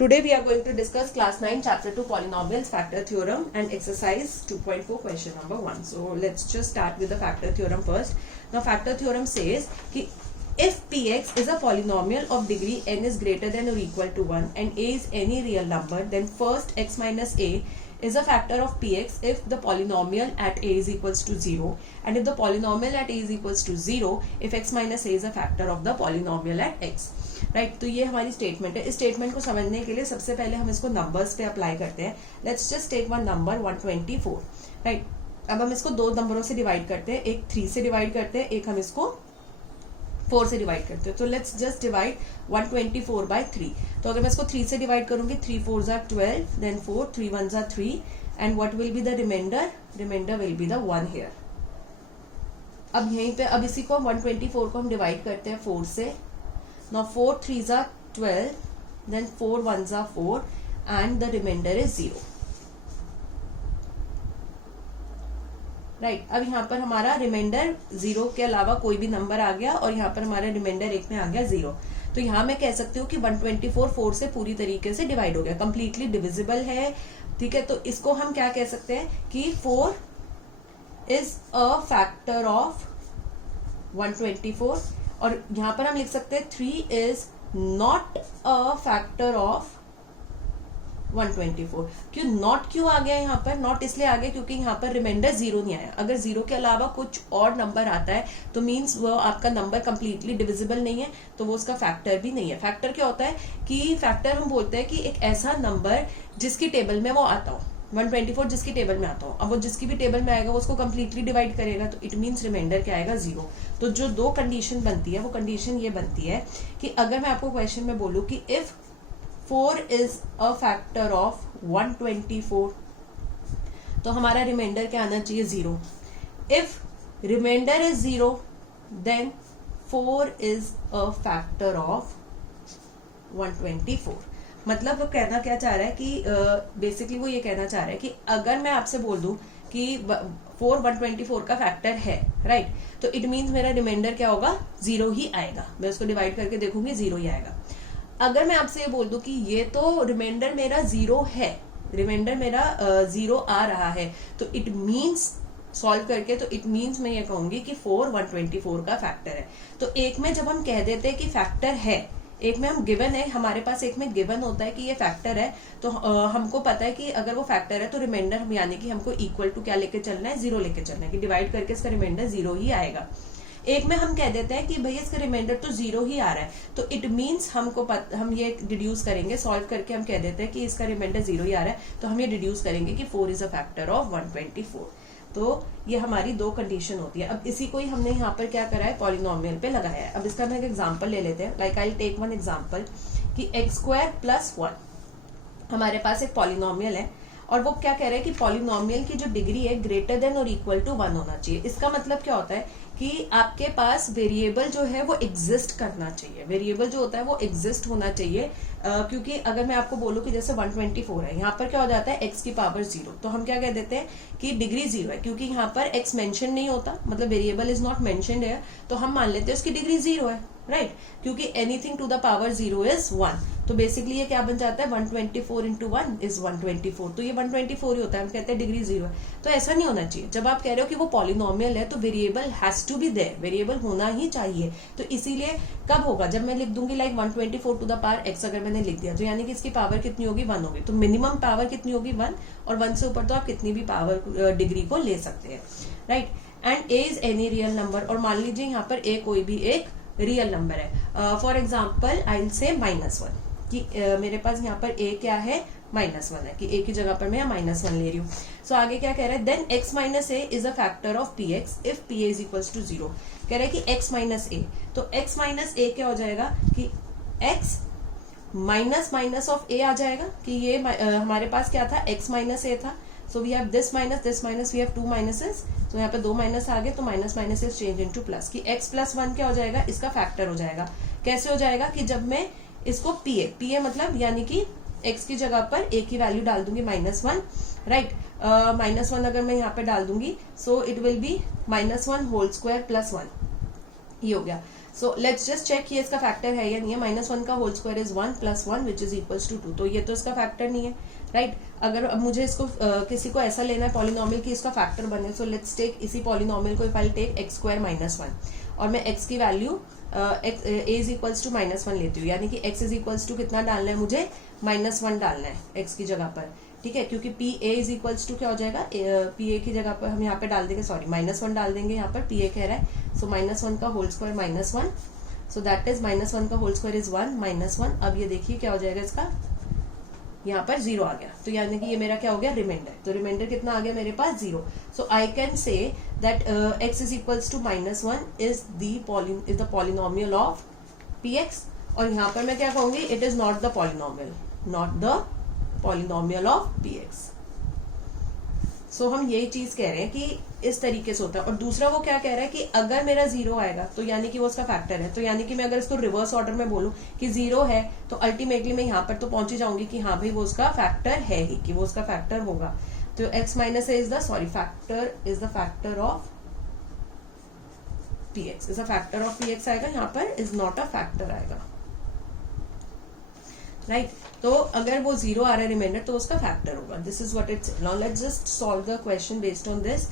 Today we are going to discuss class 9 chapter 2 polynomials factor theorem and exercise 2.4 question number 1. So let's just start with the factor theorem first. Now factor theorem says कि if px is a polynomial of degree n is greater than or equal to 1 and a is any real number, then first x minus a is a factor of px if the polynomial at a is equals to 0, and if the polynomial at a is equals to 0 if x minus a is a factor of the polynomial at x. Right तो ये हमारी statement है. इस statement को समझने के लिए सबसे पहले हम इसको नंबर्स पे अप्लाई करते हैं. Let's just take one number 124. Right अब हम इसको दो नंबरों से डिवाइड करते हैं. एक 3 से डिवाइड करते हैं, एक हम इसको 4 से डिवाइड करते हैं. तो लेट्स जस्ट डिवाइड 124 बाय 3. तो अगर मैं इसको 3 से डिवाइड करूंगी, 3 4 are 12, then 4 3 1 are 3, and what will be the reminder? Reminder will be the 1 here. अब यहीं पे अब इसी को 124 को हम डिवाइड करते हैं 4 से. Now 4 3s are 12, then 4 1s are 4, and the remainder is 0. Right अब यहाँ पर हमारा रिमाइंडर 0 के अलावा कोई भी नंबर आ गया और यहाँ पर हमारा रिमाइंडर 1 में आ गया 0. तो यहाँ मैं कह सकती हूँ कि 124 4 से पूरी तरीके से डिवाइड हो गया, कंप्लीटली डिविजिबल है. ठीक है, तो इसको हम क्या कह सकते हैं कि 4 इज अ फैक्टर ऑफ 124, और यहां पर हम लिख सकते हैं 3 is not a factor of 124. क्यों नॉट क्यों आ गया यहाँ पर? नॉट इसलिए आ गया क्योंकि यहाँ पर रिमाइंडर 0 नहीं आया. अगर 0 के अलावा कुछ और नंबर आता है तो मीन्स वो आपका नंबर कंप्लीटली डिविजिबल नहीं है, तो वो उसका फैक्टर भी नहीं है. फैक्टर क्या होता है कि फैक्टर हम बोलते हैं कि एक ऐसा नंबर जिसकी टेबल में वो आता हो. 124 जिसकी टेबल में आता हो, अब वो जिसकी भी टेबल में आएगा वो उसको कंप्लीटली डिवाइड करेगा, तो इट मींस रिमाइंडर क्या आएगा? 0. तो जो दो कंडीशन बनती है वो कंडीशन ये बनती है कि अगर मैं आपको क्वेश्चन में बोलूं कि if 4 is a factor of 124, तो हमारा रिमाइंडर क्या आना चाहिए? 0. If reminder is 0 then 4 is a factor of 124. मतलब वो कहना क्या चाह रहा है कि बेसिकली वो ये कहना चाह रहा है कि अगर मैं आपसे बोल दूं कि 4 124 का फैक्टर है, राइट, तो इट मीन्स मेरा रिमाइंडर क्या होगा? 0 ही आएगा. मैं उसको डिवाइड करके देखूंगी 0 ही आएगा. अगर मैं आपसे ये बोल दूं कि ये तो रिमाइंडर मेरा 0 है, रिमाइंडर मेरा 0 आ रहा है, तो इट मीन्स सॉल्व करके तो इट मीन्स मैं ये कहूंगी कि 4 124 का फैक्टर है. तो एक में जब हम कह देते हैं कि फैक्टर है, एक में हम गिवन है, हमारे पास एक में गिवन होता है कि ये फैक्टर है, तो हमको पता है कि अगर वो फैक्टर है तो रिमाइंडर हम यानी कि हमको इक्वल टू क्या लेके चलना है? 0 लेके चलना है, कि डिवाइड करके इसका रिमाइंडर 0 ही आएगा. एक में हम कह देते हैं कि भैया इसका रिमाइंडर तो 0 ही आ रहा है, तो इट मीन्स हम ये डिड्यूस करेंगे, सॉल्व करके हम कह देते हैं कि इसका रिमाइंडर 0 ही आ रहा है, तो हम ये डिड्यूस करेंगे कि 4 इज अ फैक्टर ऑफ 124. तो ये हमारी दो कंडीशन होती है. अब इसी को ही हमने यहाँ पर क्या करा है? पॉलिनोमियल पे लगाया है. अब इसका हम एक एग्जांपल ले लेते हैं. Like I take one example कि x² + 1 हमारे पास एक पॉलिनोमियल है, और वो क्या कह रहा है कि पॉलिनोमियल की जो डिग्री है ग्रेटर देन और इक्वल टू 1 होना चाहिए. इसका मतलब क्या होता है कि आपके पास वेरिएबल जो है वो एग्जिस्ट करना चाहिए. वेरिएबल जो होता है वो एग्जिस्ट होना चाहिए, क्योंकि अगर मैं आपको बोलूं कि जैसे 124 है, यहाँ पर क्या हो जाता है? x की पावर 0. तो हम क्या कह देते हैं कि डिग्री 0 है, क्योंकि यहाँ पर x मेंशन नहीं होता, मतलब वेरिएबल इज नॉट मेंशन्ड है, तो हम मान लेते हैं उसकी डिग्री 0 है, राइट, क्योंकि anything to the power 0 is 1. तो बेसिकली ये क्या बन जाता है? 124 into 1 is 124. तो ये 124 ही होता है. हम कहते हैं डिग्री 0 है. तो ऐसा नहीं होना चाहिए. जब आप कह रहे हो कि वो पॉलिनोमियल है तो variable has to be there, variable होना ही चाहिए. तो इसीलिए कब होगा? जब मैं लिख दूंगी like 124 to the power x, अगर मैंने लिख दिया तो यानी कि इसकी पावर कितनी होगी? 1 होगी. तो मिनिमम पावर कितनी होगी? 1, और 1 से ऊपर तो आप कितनी भी पावर डिग्री को ले सकते हैं, right. And a is any real number, और मान लीजिए यहाँ पर a कोई भी एक रियल नंबर है. For example I will say -1, कि मेरे पास यहाँ पर a क्या है? -1 है, कि a की जगह पर मैं -1 ले रही हूँ. सो आगे क्या कह रहा है? Then x - a is a factor of px if pa is equals to 0. कह रहा है कि x - a, तो x - a क्या हो जाएगा कि x माइनस ऑफ a आ जाएगा, कि ये हमारे पास क्या था? x - a था. So we have this minus, we have 2 minuses. तो यहाँ पे 2 माइनस आ गए, तो minus is change into plus, कि x + 1 क्या हो जाएगा? इसका फैक्टर हो जाएगा. कैसे हो जाएगा? कि जब मैं इसको pa मतलब यानी कि x की जगह पर a की वैल्यू डाल दूंगी -1, राइट. -1 अगर मैं यहाँ पे डाल दूंगी, so it will be -1 whole square + 1, ये हो गया. सो लेट्स जस्ट चेक ये इसका फैक्टर है या नहीं है. -1 का whole square is 1 + 1 which is equals to 2. तो ये तो इसका फैक्टर नहीं है, राइट. अगर अब मुझे इसको किसी को ऐसा लेना है पॉलिनॉमियल की इसका फैक्टर बने, सो लेट्स टेक इसी पॉलिनॉमियल को, इफ आई टेक x² - 1 और मैं x की value a is equals to -1 लेती हूँ, यानी कि x इज इक्वल्स टू कितना डालना है मुझे, -1 डालना है x की जगह पर, ठीक है. क्योंकि P A is equals to क्या हो जाएगा, पी ए की जगह पर हम यहाँ पे डाल देंगे, सॉरी -1 डाल देंगे यहाँ पर, पी ए कह रहा है. सो -1 का whole square -1, so that is -1 का होल स्क्वायर इज 1 -1. अब ये देखिए क्या हो जाएगा इसका, यहाँ पर 0 आ गया. तो यानी कि ये मेरा क्या हो गया, रिमाइंडर. तो रिमाइंडर कितना आ गया मेरे पास, 0. So I can say that x is equals to -1 is the polynomial of px. और यहाँ पर मैं क्या कहूंगी, it is not the polynomial, not the polynomial of px. So हम यही चीज कह रहे हैं कि इस तरीके से होता है. और दूसरा वो क्या कह रहा है कि अगर मेरा 0 आएगा तो यानी कि वो उसका फैक्टर है. तो यानी कि मैं अगर इसको रिवर्स ऑर्डर में बोलूं कि 0 है तो अल्टीमेटली मैं यहाँ पर तो पहुंच ही जाऊंगी कि हाँ भाई वो उसका फैक्टर है ही, कि वो उसका फैक्टर होगा. तो x - a is the factor of px, is the factor of px आएगा, यहाँ पर इज नॉट अ फैक्टर आएगा, राइट. तो अगर वो 0 आ रहा है रिमाइंडर तो उसका फैक्टर होगा. This is what it's. Now let's just solve the question based on this.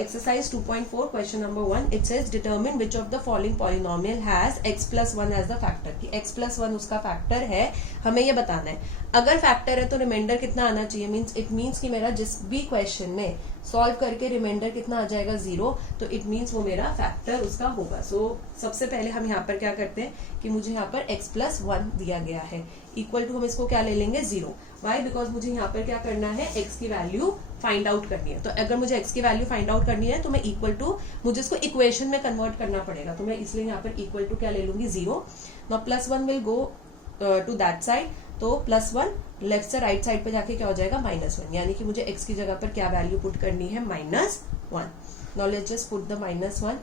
Exercise 2.4 question number 1. It says determine which of the following polynomial has x plus 1 as the factor. कि x plus 1 उसका factor है, हमें ये बताना है. अगर factor है तो रिमाइंडर कितना आना चाहिए, मीन्स इट मीन्स कि मेरा जिस भी क्वेश्चन में सॉल्व करके रिमाइंडर कितना आ जाएगा, 0. तो इट मीन्स वो मेरा फैक्टर उसका होगा. सो सबसे पहले हम यहाँ पर क्या करते हैं कि मुझे यहाँ पर x plus 1 दिया गया है, इक्वल टू हम इसको क्या ले लेंगे, 0. वाई, बिकॉज मुझे यहाँ पर क्या करना है, x की वैल्यू फाइंड आउट करनी है. तो अगर मुझे x की वैल्यू फाइंड आउट करनी है तो मैं इक्वल टू, मुझे इसको इक्वेशन में कन्वर्ट करना पड़ेगा. तो मैं इसलिए यहाँ पर इक्वल टू क्या ले लूंगी, 0. Now +1 will go to that side. तो +1 लेफ्ट से राइट साइड पे जाके क्या हो जाएगा, -1. यानी कि मुझे x की जगह पर क्या वैल्यू पुट करनी है, -1. Now let's just put the -1.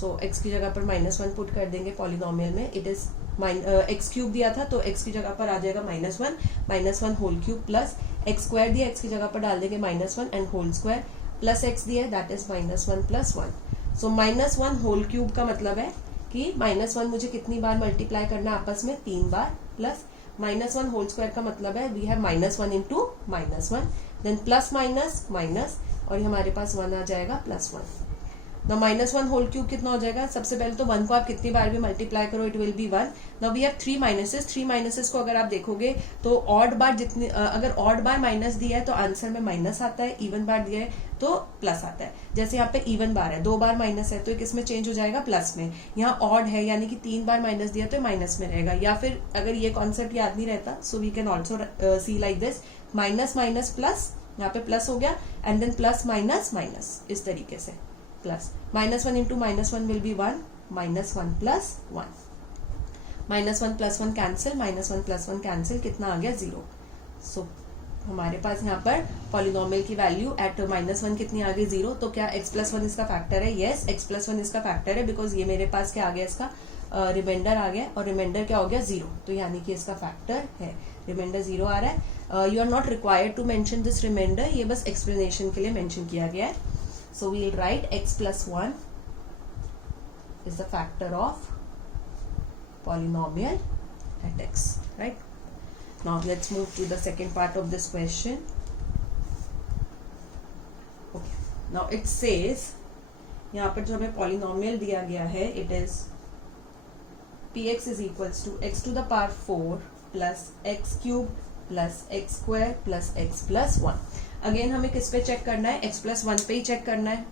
So x की जगह पर -1 पुट कर देंगे पॉलिनोमियल में. इट इज x³ दिया था तो x की जगह पर आ जाएगा -1 होल क्यूब प्लस x² दिया, x की जगह पर डाल देंगे -1 and whole square plus x दिया, that is -1 + 1. So -1 whole cube का मतलब है कि -1 मुझे कितनी बार मल्टीप्लाई करना है आपस में, 3 बार, प्लस -1 होल स्क्वायर का मतलब है we have -1 into -1, then plus minus और हमारे पास 1 आ जाएगा +1. ना -1 होल क्यूब कितना हो जाएगा, सबसे पहले तो 1 को आप कितनी बार भी मल्टीप्लाई करो it will be 1. Now we have 3 minuses को अगर आप देखोगे तो ऑड बार जितने, अगर ऑड बार माइनस दिया है तो आंसर में माइनस आता है, इवन बार दिया है तो प्लस आता है. जैसे यहाँ पे इवन बार है, 2 बार माइनस है तो किसमें चेंज हो जाएगा, प्लस में. यहाँ ऑड है यानी कि 3 बार माइनस दिया तो माइनस में रहेगा. या फिर अगर ये कॉन्सेप्ट याद नहीं रहता so we can also see like this, minus plus, यहाँ पे प्लस हो गया एंड देन प्लस माइनस, इस तरीके से plus. -1 into -1 will be 1, -1 + 1, -1 + 1 cancel, -1 + 1 cancel, कितना आ गया, 0. सो हमारे पास यहाँ पर पॉलिनोमियल की वैल्यू एट -1 कितनी आ गई, 0. तो क्या x + 1 इसका फैक्टर है, यस x + 1 इसका फैक्टर है, बिकॉज ये मेरे पास क्या आ गया, इसका रिमाइंडर आ गया और रिमाइंडर क्या हो गया, 0. तो यानी कि इसका फैक्टर है, रिमाइंडर 0 आ रहा है. You are not required to mention this reminder, ये बस एक्सप्लेनेशन के लिए मेंशन किया गया है. So we'll write x + 1 is the factor of polynomial at x, right? Now let's move to the second part of this question. Okay, now it says यहाँ पर जो हमें polynomial दिया गया है, it is px is equals to x to the power 4 plus x³ plus x² plus x + 1. Again हमें किस पे चेक करना है, x + 1 पे ही चेक करना है,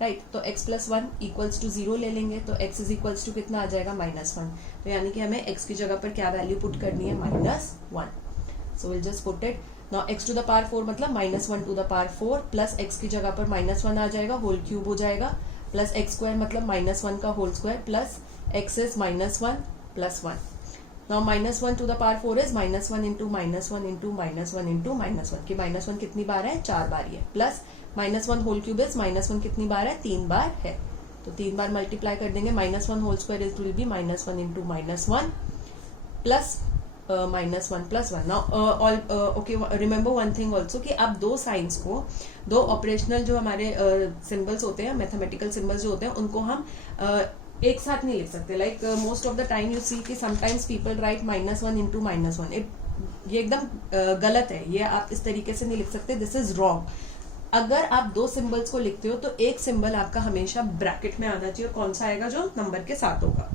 राइट. तो x + 1 इक्वल्स टू 0 ले लेंगे तो x इज इक्वल्स टू कितना आ जाएगा, -1. तो यानी कि हमें x की जगह पर क्या वैल्यू पुट करनी है, -1. So will just put it. Now x to the power 4 मतलब -1 to the power 4 plus x की जगह पर -1 आ जाएगा, होल क्यूब हो जाएगा, प्लस x² मतलब -1 का whole square plus x is -1 + 1. Now -1 to the power 4 is -1 into -1 into -1 into -1 कि -1 कितनी बार है, 4 बार ही है, प्लस -1 होल क्यूब इज -1 कितनी बार है, 3 बार है. तो 3 बार मल्टीप्लाई कर देंगे, -1 whole square is will be -1 into -1 plus -1 + 1. Now okay, remember one thing also कि आप दो साइंस को, दो ऑपरेशनल जो हमारे सिंबल्स होते हैं, मैथमेटिकल सिंबल्स जो होते हैं, उनको हम एक साथ नहीं लिख सकते. Like most of the time you see कि समटाइम्स पीपल राइट -1 इंटू -1. ये एकदम गलत है. ये आप इस तरीके से नहीं लिख सकते. This is wrong. अगर आप दो सिंबल्स को लिखते हो तो एक सिंबल आपका हमेशा ब्रैकेट में आना चाहिए. और कौन सा आएगा? जो नंबर के साथ होगा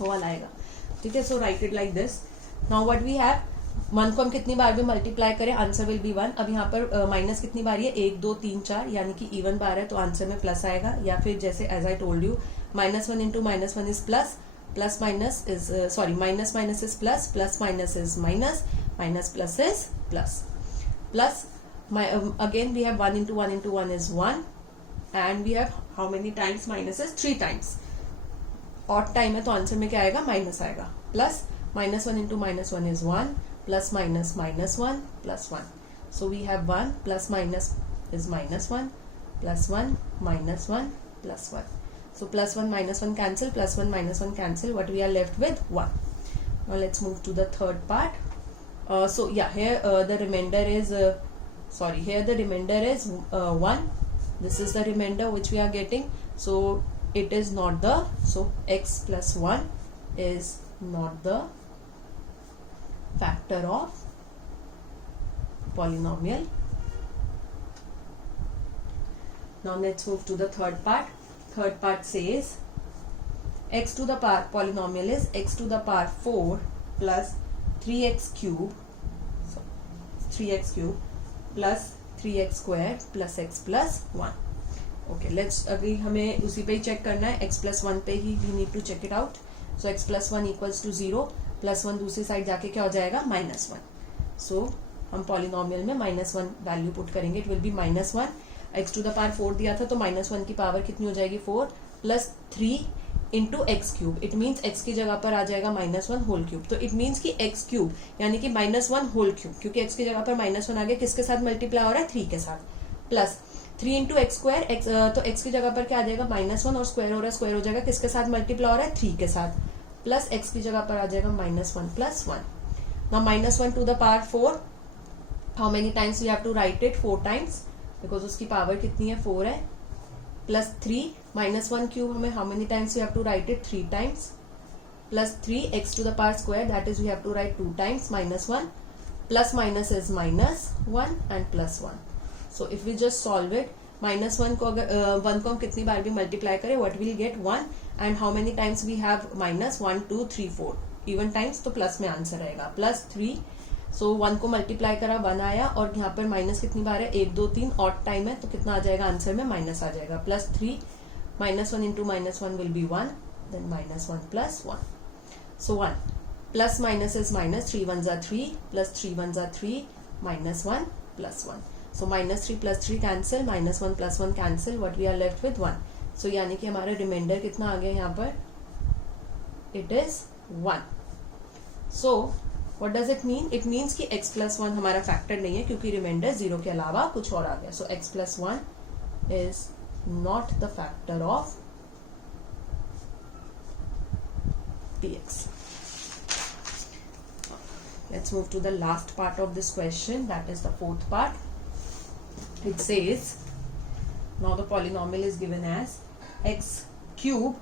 वो वाला आएगा. ठीक है. So write it like this. Now what we have, 1 को हम कितनी बार भी मल्टीप्लाई करें आंसर विल बी 1. अब यहाँ पर माइनस कितनी बार है? 1 2 3 4, यानी कि इवन बार है तो आंसर में प्लस आएगा. या फिर जैसे as I told you, -1 into -1 is plus, plus minus is sorry minus minus is plus, plus minus is minus, minus plus is plus. Plus again we have 1 into 1 into 1 is 1, and we have how many times minus is 3 times. odd time है तो answer में क्या आएगा? Minus आएगा. Plus -1 into -1 is 1, plus minus -1 plus 1. So we have 1 plus minus is -1, plus 1 minus 1 plus 1. So plus 1 minus 1 cancel, plus 1 minus 1 cancel. What we are left with? 1. Now let's move to the third part. So yeah, here the remainder is here the remainder is 1. This is the remainder which we are getting. So it is not the, so x plus 1 is not the factor of polynomial. Now let's move to the third part. Third part says x to the power polynomial is x to the power 4 plus 3x cube, so 3x cube plus 3x square plus x plus 1. Okay, let's अभी हमें उसी पे ही check करना है. x plus 1 पे ही we need to check it out. So x plus 1 equals to 0, plus 1 दूसरी side जाके क्या हो जाएगा? -1. सो हम पॉलिनोमियल में -1 वैल्यू पुट करेंगे. It will be -1. x to the power 4 दिया था तो -1 की पावर कितनी हो जाएगी? 4 plus 3 into x cube. It means x की जगह पर आ जाएगा -1 होल क्यूब. तो इट मीन्स कि x क्यूब यानी कि -1 होल क्यूब, क्योंकि x की जगह पर -1 आ गया. किसके साथ मल्टीप्लाई हो रहा है? 3 के साथ. Plus 3 into x square. तो x की जगह पर क्या आ जाएगा? -1 और स्क्वायर हो रहा है. स्क्वायर हो जाएगा किसके साथ मल्टीप्लाई हो रहा है? 3 के साथ. प्लस x की जगह पर आ जाएगा -1 plus 1. Now -1 to the power 4, how many times we have to write it? 4 times, because उसकी पावर कितनी है? 4 है. प्लस 3 -1 क्यूब हमें how many times we have to write it? 3 times. Plus 3 x to the power square, that is we have to write 2 times -1. Plus minus is -1 and plus 1. So if we just solve it, -1 को अगर 1 को हम कितनी बार भी multiply करें, what will get? 1. And how many times we have minus? 1 2 3 4 even times, तो plus में answer आएगा प्लस 3. सो 1 को मल्टीप्लाई करा 1 आया, और यहाँ पर माइनस कितनी बार है? 1 2 3 ऑड टाइम है तो कितना आ जाएगा आंसर में? माइनस आ जाएगा. Plus 3 -1 into -1 will be 1, then -1 plus 1. So 1 plus minus is minus, 3 1s are 3 plus 3 1s are 3 -1 plus 1. So -3 plus 3 cancel, -1 plus 1 cancel. What we are left with? 1. So यानी कि हमारा रिमाइंडर कितना आ गया यहाँ पर? It is 1. So what does it mean? It means कि x plus 1 हमारा फैक्टर नहीं है, क्योंकि रिमाइंडर 0 के अलावा कुछ और आ गया. सो x plus 1 is not the factor of dx. Let's move to the last part of this question, that is the fourth part. It says, now the polynomial is given as x cube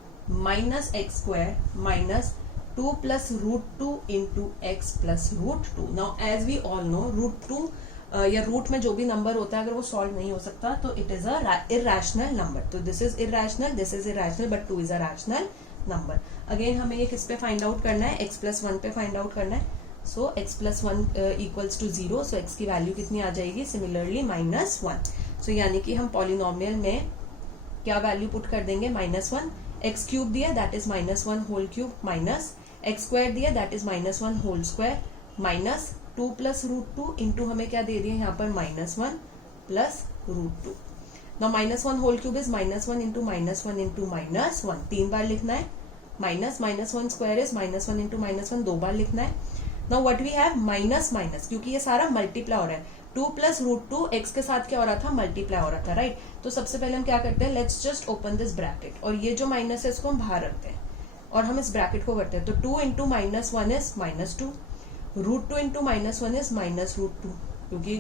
minus x square minus 2 plus root 2 into x plus root 2. Now as we all know, root 2 या root में जो भी number होता है अगर वो solve नहीं हो सकता तो it is a irrational number. तो this is irrational, this is irrational, but 2 is a rational number. Again हमें ये किस पे फाइंड आउट करना है? x प्लस 1 पे फाइंड आउट करना है. So x plus 1 equals to 0. So x की वैल्यू कितनी आ जाएगी? सिमिलरली -1. सो यानी कि हम पॉलिनोमियल में क्या वैल्यू पुट कर देंगे? -1. x क्यूब दिया, that is -1 whole cube, minus x square दिया, that is -1 whole square, minus 2 plus root 2 into हमें क्या दे दिया यहाँ पर? -1 plus root 2. Now -1 whole cube is -1 into -1 into -1, 3 बार लिखना है. माइनस -1 स्क्वायर इज -1 इंटू -1, 2 बार लिखना है. Now what we have? Minus minus, क्योंकि ये सारा मल्टीप्लाई हो रहा है. 2 प्लस रूट 2 एक्स के साथ क्या हो रहा था? मल्टीप्लाई हो रहा था, राइट? तो सबसे पहले हम क्या करते हैं? Let's just open this bracket, और ये जो माइनस है इसको हम बाहर रखते हैं और हम इस ब्रैकेट को करते हैं. तो 2 into -1 is -2, root 2 into -1 is -√2, क्योंकि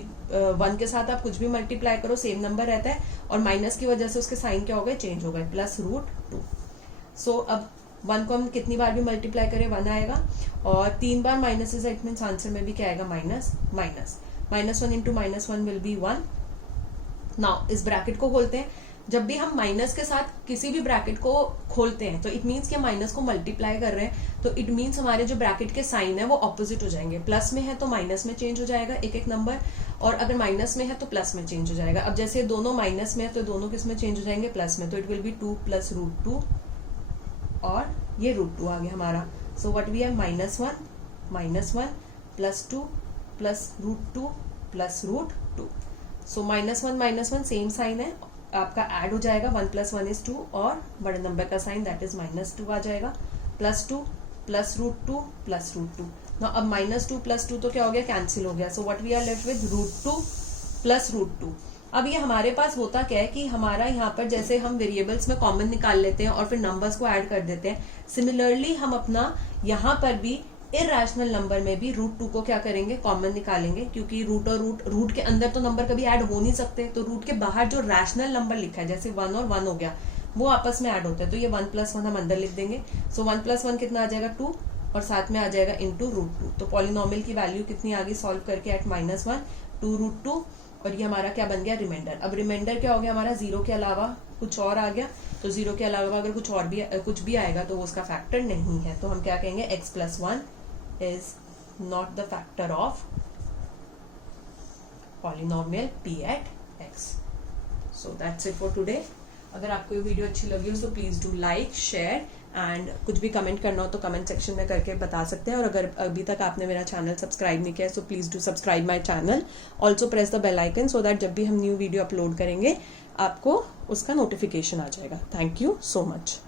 1 के साथ आप कुछ भी मल्टीप्लाई करो सेम नंबर रहता है, और माइनस की वजह से उसके साइन क्या हो गए? चेंज हो गए, प्लस √2. सो अब 1 को हम कितनी बार भी मल्टीप्लाई करें 1 आएगा, और 3 बार minus is it means answer में भी क्या आएगा minus minus. -1 into -1 will be 1। Now इस ब्रैकेट को खोलते हैं। जब भी हम माइनस के साथ किसी भी ब्रैकेट को खोलते हैं तो इट मीन्स कि माइनस को मल्टीप्लाई कर रहे हैं, तो इट मीन्स हमारे जो ब्रैकेट के साइन है वो ऑपोजिट हो जाएंगे। प्लस में है तो माइनस में चेंज हो जाएगा एक एक नंबर, और अगर माइनस में है तो प्लस में चेंज हो जाएगा। अब जैसे दोनों माइनस में है तो दोनों किस में चेंज हो जाएंगे प्लस में, तो इट विल बी 2 + √2 और ये √2 आ गया हमारा। So what we have -1 +2 + √2 + √2। सो -1 सेम साइन है, आपका ऐड हो जाएगा 1 + 1 = 2 और बड़े नंबर का साइन दैट इज -2 आ जाएगा, +2 + √2 + √2। ना अब -2 + 2 तो क्या हो गया कैंसिल हो गया। So what we are left with √2 + √2। अब ये हमारे पास होता क्या है कि हमारा यहाँ पर जैसे हम वेरिएबल्स में कॉमन निकाल लेते हैं और फिर नंबर्स को ऐड कर देते हैं, सिमिलरली हम अपना यहाँ पर भी इरैशनल नंबर में भी √2 को क्या करेंगे कॉमन निकालेंगे, क्योंकि रूट और रूट के अंदर तो नंबर कभी ऐड हो नहीं सकते, तो रूट के बाहर जो रैशनल नंबर लिखा है जैसे 1 और 1 हो गया वो आपस में ऐड होता है, तो ये 1 + 1 हम अंदर लिख देंगे। सो 1 + 1 कितना आ जाएगा 2 और साथ में आ जाएगा इंटू √2। तो पॉलिनोमियल की वैल्यू कितनी आ गई सॉल्व करके एट -1 2 √2, और ये हमारा क्या बन गया रिमाइंडर। अब रिमाइंडर क्या हो गया हमारा, 0 के अलावा कुछ और आ गया, तो 0 के अलावा अगर कुछ भी आएगा तो वो उसका फैक्टर नहीं है, तो हम क्या कहेंगे x + 1 is not the factor of polynomial p at x. So that's it for today. अगर आपको ये वीडियो अच्छी लगी हो तो please do like share and कुछ भी कमेंट करना हो तो कमेंट सेक्शन में करके बता सकते हैं, और अगर अभी तक आपने मेरा चैनल सब्सक्राइब नहीं किया है so please do subscribe my channel, also press the bell icon so that जब भी हम न्यू वीडियो अपलोड करेंगे आपको उसका नोटिफिकेशन आ जाएगा। Thank you so much.